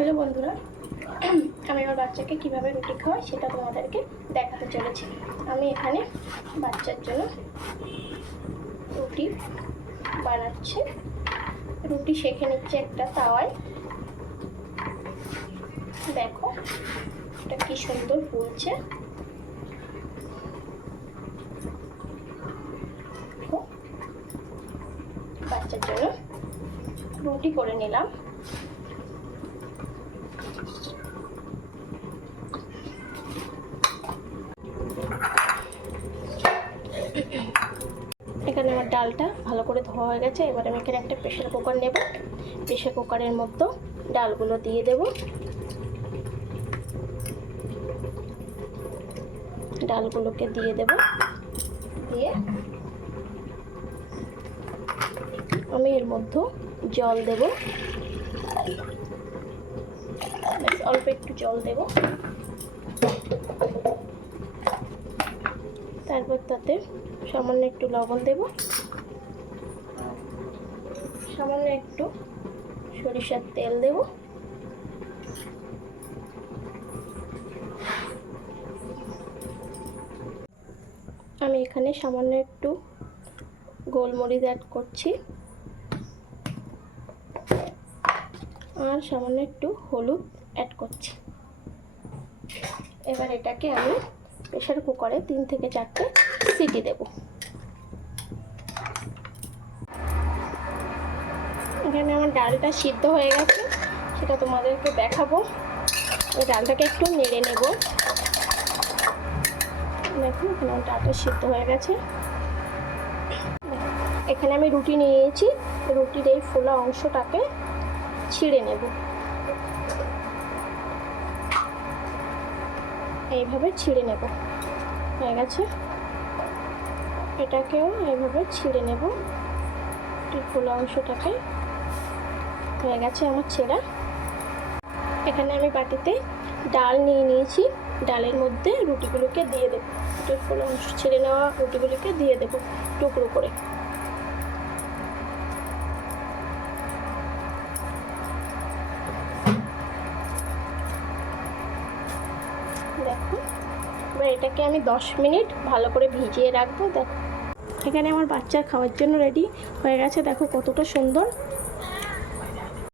Hello বন্ধুরা, আমি আমার বাচ্চাকে কিভাবে রুটি খাওয়াই সেটা তোমাদেরকে দেখাতে চলেছি। আমি এখানে বাচ্চার জন্য রুটি বানাচ্ছি। রুটি সেঁকে নিচ্ছি একটা তাওয়ায়। দেখো এটা কি সুন্দর ফুলছে। বাচ্চার জন্য রুটি করে নিলাম। এখানে আমার ডালটা ভালো করে ধোয়া হয়ে গেছে। এবার আমি এখানে একটা প্রেশার কুকার নেব। প্রেশার কুকারের মধ্যে ডালগুলো দিয়ে দেব। ডালগুলোকে দিয়ে দেব। দিয়ে আমি এর মধ্যে জল দেব। অল্প একটু জল দেব। তারপর তাতে সামান্য একটু লবণ দেব, সামান্য একটু সরিষার তেল দেব। আমি এখানে সামান্য একটু গোলমরিচ অ্যাড করছি আর সামান্য একটু হলুদ অ্যাড করছি। এবার এটাকে আমি প্রেসার কুকারে 3 থেকে 4টে সিটি দেব। এখানে আমার ডালটা সিদ্ধ হয়ে গেছে, সেটা তোমাদেরকে দেখাবো। ওই ডালটাকে একটু নেড়ে নেব। দেখুন এখানে আমার ডালটা সিদ্ধ হয়ে গেছে। এখানে আমি রুটি নিয়েছি। রুটির এই ফোলা অংশটাকে ছিঁড়ে নেব। এইভাবে ছিঁড়ে নেব। হয়ে গেছে। এটাকেও এইভাবে ছিঁড়ে নেব। রুটির ফোলা অংশটাকে হয়ে গেছে আমার ছেঁড়া। এখানে আমি বাটিতে ডাল নিয়ে নিয়েছি। ডালের মধ্যে রুটিগুলোকে দিয়ে দেবো। রুটির ফোলা অংশ ছিঁড়ে নেওয়া রুটিগুলোকে দিয়ে দেবো টুকরো করে। দেখো এবার এটাকে আমি 10 মিনিট ভালো করে ভিজিয়ে রাখবো। দেখো এখানে আমার বাচ্চার খাওয়ার জন্য রেডি হয়ে গেছে। দেখো কতটা সুন্দর